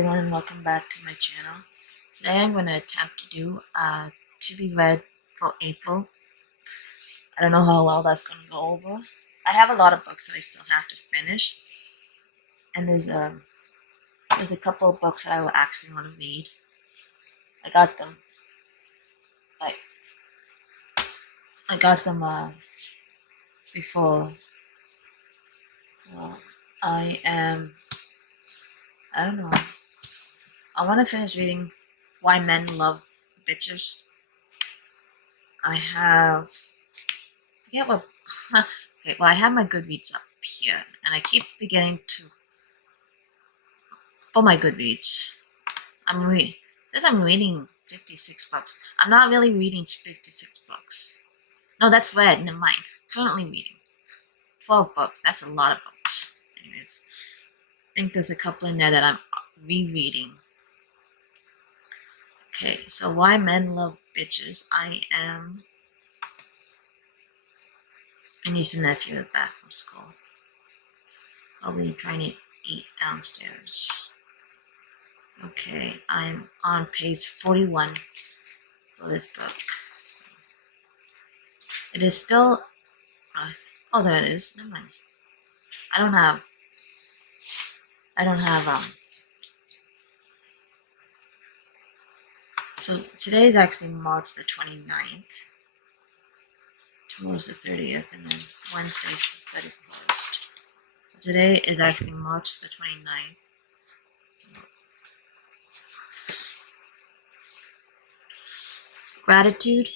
everyone and welcome back to my channel. Today I'm going to attempt to do To Be Read for April. I don't know how well that's going to go over. I have a lot of books that I still have to finish. And there's a couple of books that I will actually want to read. I got them before. So I don't know. I want to finish reading Why Men Love Bitches. I have my Goodreads up here, and I keep forgetting for my Goodreads. Since I'm reading 56 books. I'm not really reading 56 books. No, that's read, never mind. Currently reading 12 books. That's a lot of books. Anyways, I think there's a couple in there that I'm rereading. Okay, so Why Men Love Bitches. My niece and nephew are back from school. Probably trying to eat downstairs. Okay, I'm on page 41 for this book. So it is still... oh, there it is. Never mind. I don't have so today is actually March the 29th. Tomorrow's the 30th, and then Wednesday's the 31st. So today is actually March the 29th. So, Gratitude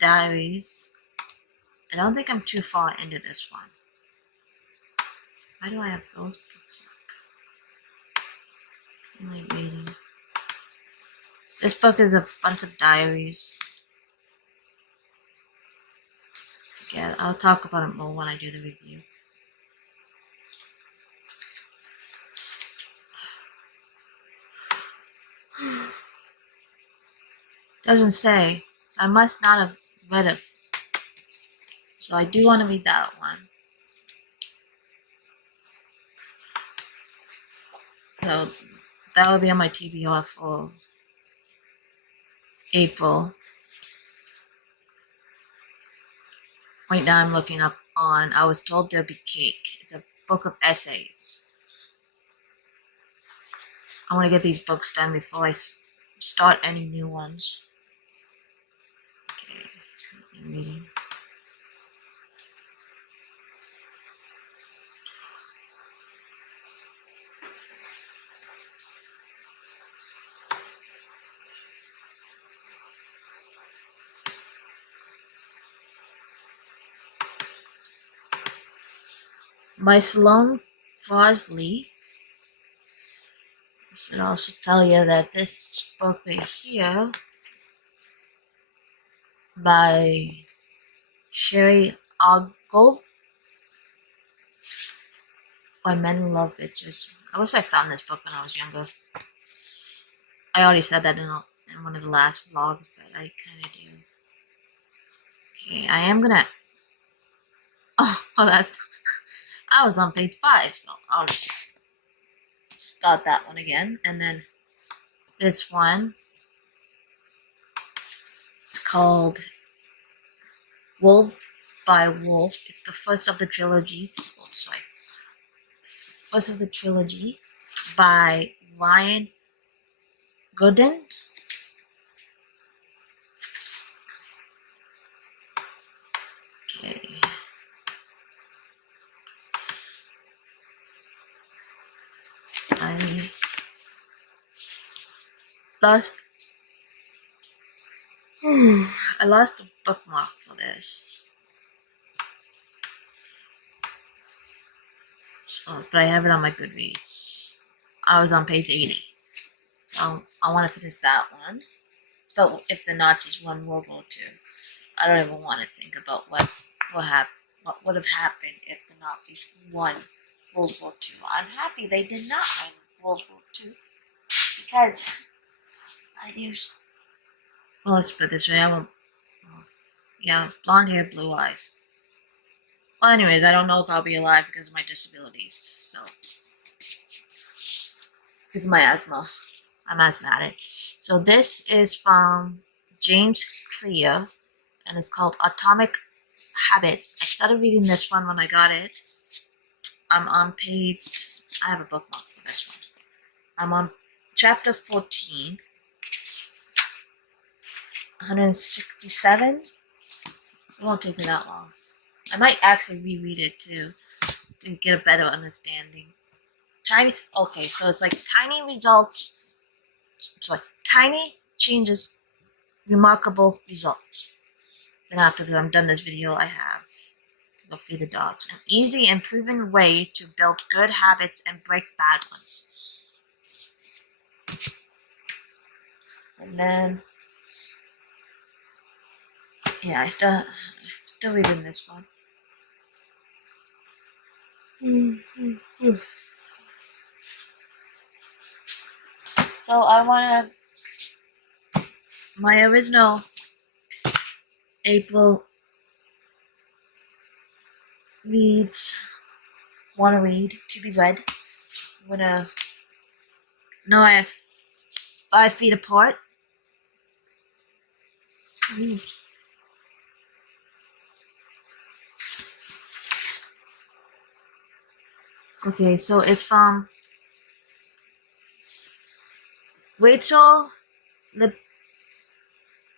Diaries. I don't think I'm too far into this one. Why do I have those books up? Am I reading? This book is a bunch of diaries. Yeah, I'll talk about it more when I do the review. Doesn't say, so I must not have read it. So I do want to read that one. So that will be on my TBR for April. Right now I'm looking up on I Was Told There'd Be Cake. It's a book of essays. I want to get these books done before I start any new ones. Okay, I'm reading. By Sloane Crosley. I should also tell you that this book right here by Sherry Ogove, Why Men Love Bitches. I wish I found this book when I was younger. I already said that in one of the last vlogs, but I kind of do. Okay, I am gonna... Oh, well, I was on page 5, so I'll just start that one again. And then this one, it's called Wolf by Wolf. It's the first of the trilogy. Oh, sorry. First of the trilogy by Ryan Gooden. Okay. I lost the bookmark for this. So, but I have it on my Goodreads. I was on page 80. So I want to finish that one. It's about if the Nazis won World War II. I don't even want to think about what would have happened if the Nazis won World War II. I'm happy they did not win World War II because well, let's put it this way. Blonde hair, blue eyes. Well, anyways, I don't know if I'll be alive because of my disabilities. So because of my asthma. I'm asthmatic. So this is from James Clear, and it's called Atomic Habits. I started reading this one when I got it. I'm on page, I have a bookmark for this one. I'm on chapter 14, 167. It won't take me that long. I might actually reread it too to get a better understanding. Okay, so it's like tiny results. It's like tiny changes, remarkable results. Then after I'm done this video, I have to go feed the dogs. An easy and proven way to build good habits and break bad ones. And then, yeah, I'm still reading this one. So I want to, my original April reads, want to read, to be read. I'm gonna, no, I have 5 feet apart. Okay, so it's from Rachel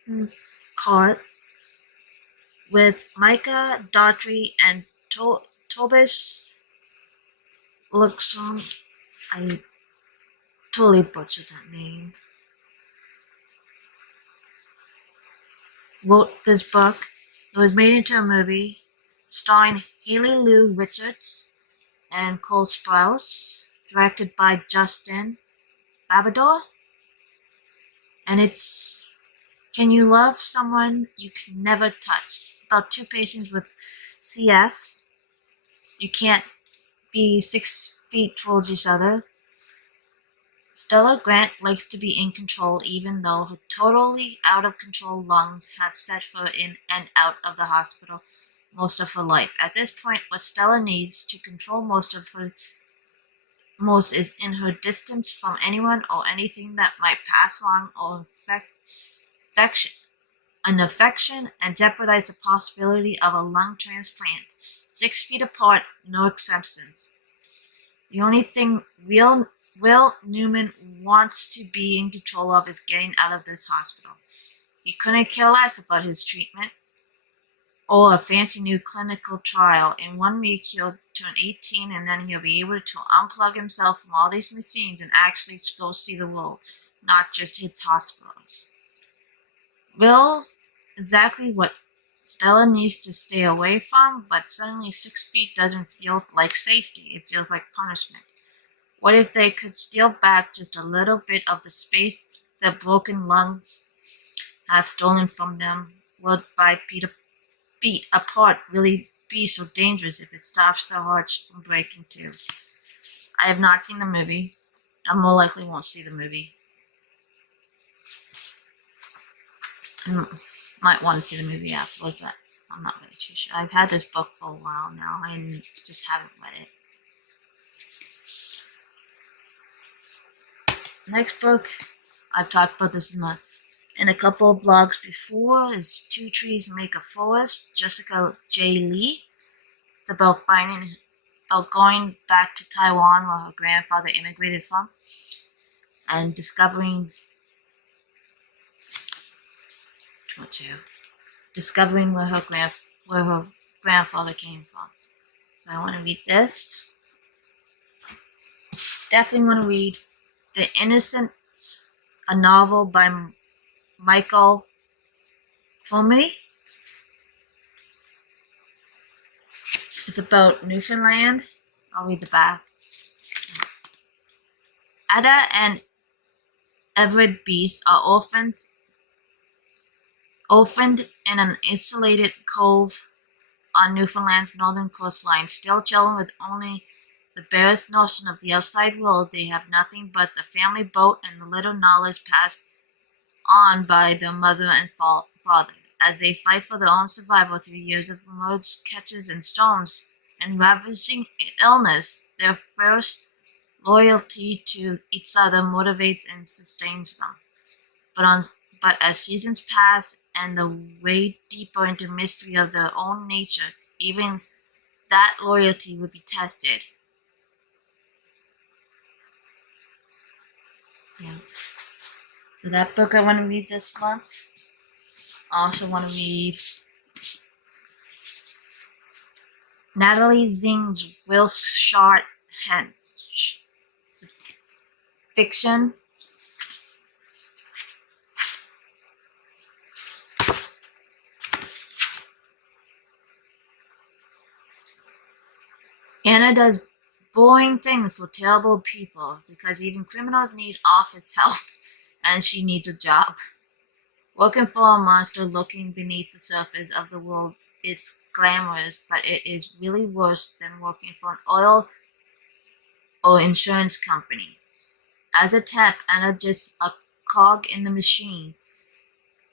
Lipcart with Micah Daughtry and Tobias Luxon. I totally butchered that name. Wrote this book. It was made into a movie starring Haley Lou Richards and Cole Sprouse, directed by Justin Babador. And it's Can You Love Someone You Can Never Touch? About 2 patients with CF. You can't be 6 feet towards each other. Stella Grant likes to be in control even though her totally out of control lungs have set her in and out of the hospital most of her life. At this point, what Stella needs to control most is in her distance from anyone or anything that might pass along or affection and jeopardize the possibility of a lung transplant. 6 feet apart, no exceptions. The only thing Will Newman wants to be in control of is getting out of this hospital. He couldn't care less about his treatment or a fancy new clinical trial. In 1 week, he'll turn 18 and then he'll be able to unplug himself from all these machines and actually go see the world, not just his hospitals. Will's exactly what Stella needs to stay away from, but suddenly 6 feet doesn't feel like safety. It feels like punishment. What if they could steal back just a little bit of the space their broken lungs have stolen from them? Would 5 feet apart really be so dangerous if it stops their hearts from breaking too? I have not seen the movie. I more likely won't see the movie. I might want to see the movie afterwards, but I'm not really too sure. I've had this book for a while now. I just haven't read it. Next book, I've talked about this in a couple of vlogs before, is Two Trees Make a Forest, Jessica J. Lee. It's about going back to Taiwan where her grandfather immigrated from and discovering where her grandfather came from. So I want to read this. Definitely want to read The Innocents, a novel by Michael Cromie. It's about Newfoundland. I'll read the back. Ada and Everett Beast are orphaned in an isolated cove on Newfoundland's northern coastline, still chilling with only the barest notion of the outside world. They have nothing but the family boat and the little knowledge passed on by their mother and father. As they fight for their own survival through years of merged catches and storms and ravaging illness, their first loyalty to each other motivates and sustains them. But as seasons pass and they wade deeper into mystery of their own nature, even that loyalty will be tested. Yeah. So that book I want to read this month. I also want to read Natalie Zing's Will Short Henge. It's a fiction. Anna does boring things for terrible people because even criminals need office help and she needs a job. Working for a monster looking beneath the surface of the world is glamorous, but it is really worse than working for an oil or insurance company. As a temp, Anna just a cog in the machine.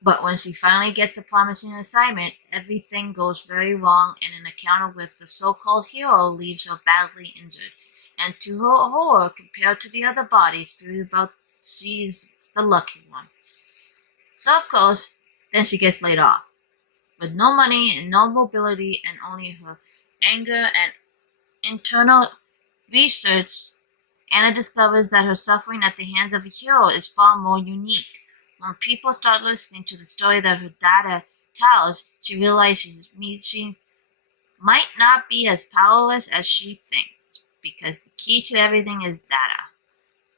But when she finally gets a promising assignment, everything goes very wrong and an encounter with the so-called hero leaves her badly injured. And to her horror, compared to the other bodies strewn about, she's the lucky one. So of course, then she gets laid off. With no money and no mobility and only her anger and internal research, Anna discovers that her suffering at the hands of a hero is far more unique. When people start listening to the story that her data tells, she realizes she might not be as powerless as she thinks, because the key to everything is data.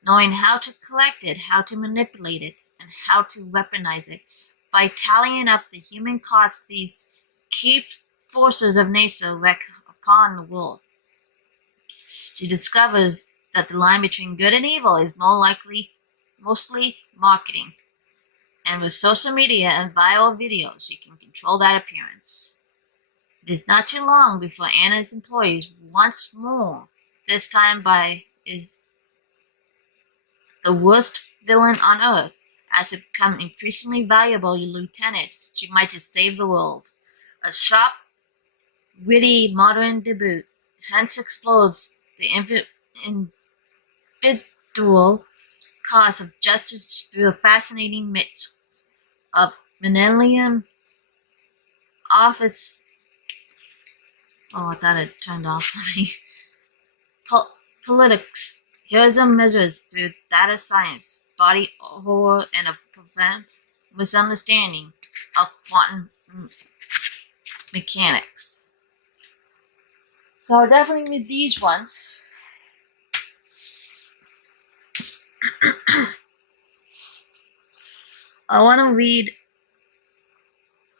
Knowing how to collect it, how to manipulate it, and how to weaponize it. By tallying up the human costs these key forces of nature wreak upon the world, she discovers that the line between good and evil is mostly marketing. And with social media and viral videos, she can control that appearance. It is not too long before Anna's employees once more, this time is the worst villain on earth, as to become increasingly valuable lieutenant. She might just save the world. A sharp, witty, modern debut, hence explodes the individual cause of justice through a fascinating mix of millennium office. Oh, I thought it turned off for me. Politics, heroism measures through data science, body horror, and a profound misunderstanding of quantum mechanics. So definitely with these ones. I want to read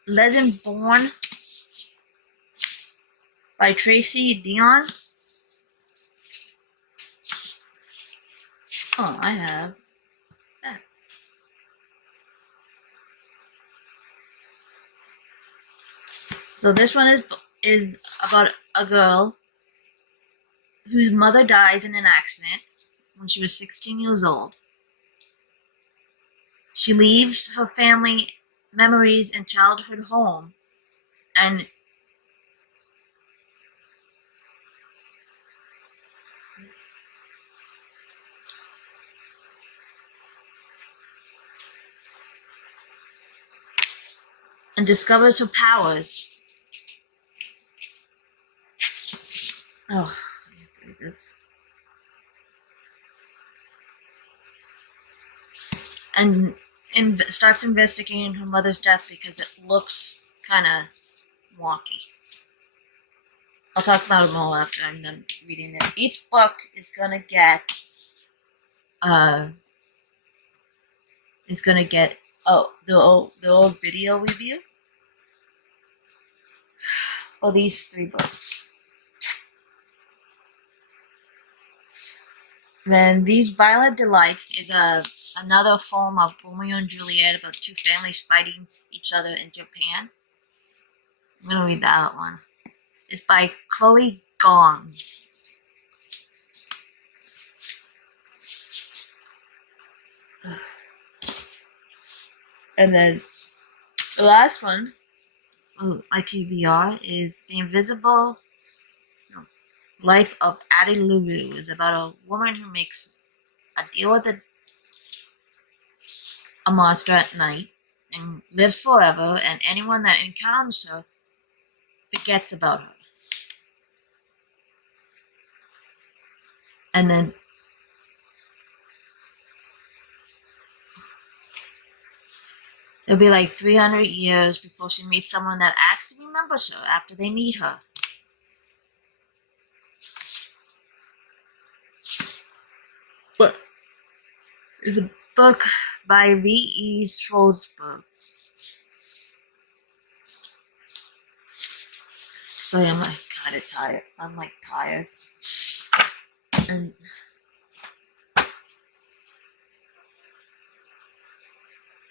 Legend Born by Tracy Dion. Oh, I have that. So this one is about a girl whose mother dies in an accident when she was 16 years old. She leaves her family memories and childhood home and discovers her powers. Oh, I have to read this. And starts investigating her mother's death because it looks kind of wonky. I'll talk about it more after I'm done reading it. Each book is gonna get the old video review for these 3 books. Then These Violent Delights is another form of Romeo and Juliet about 2 families fighting each other in Japan. I'm gonna read that one. It's by Chloe Gong. And then the last one, my TBR, is The Invisible Life of Addie Lulu is about a woman who makes a deal with a monster at night and lives forever, and anyone that encounters her forgets about her. And then it'll be like 300 years before she meets someone that actually remembers her after they meet her. But it's a book by V.E. Schwartzberg. So I'm like kind of tired. I'm like tired. And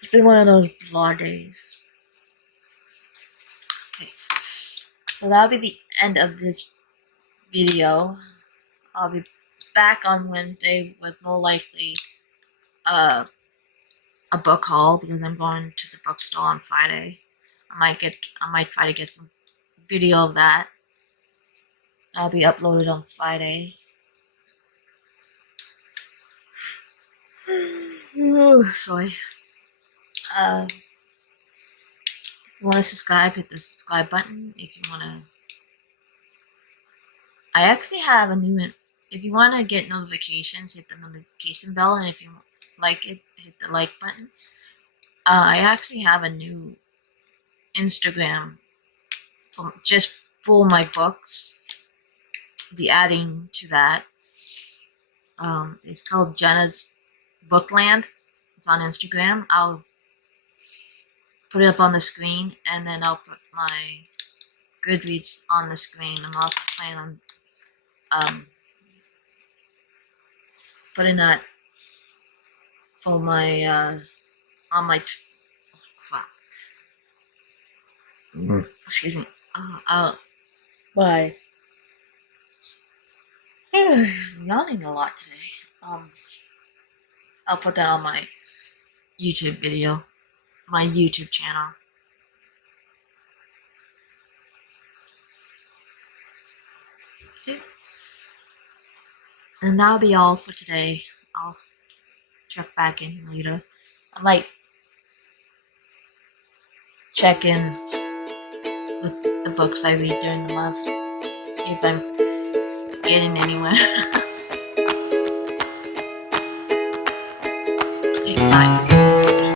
it's been one of those blur days. Okay. So that'll be the end of this video. I'll be back on Wednesday with more likely a book haul because I'm going to the bookstore on Friday. I might try to get some video of that. I'll be uploaded on Friday. Sorry. If you want to subscribe, hit the subscribe button. If you want to, I actually have a new. If you want to get notifications, hit the notification bell, and if you like it, hit the like button. I actually have a new Instagram just for my books. I'll be adding to that. It's called Jenna's Bookland. It's on Instagram. I'll put it up on the screen, and then I'll put my Goodreads on the screen. I'm also planning on putting that for my on my excuse me. My I'm yawning a lot today. I'll put that on my YouTube video, my YouTube channel. Okay. And that'll be all for today. I'll check back in later. I might check in with the books I read during the month. See if I'm getting anywhere. Okay, bye.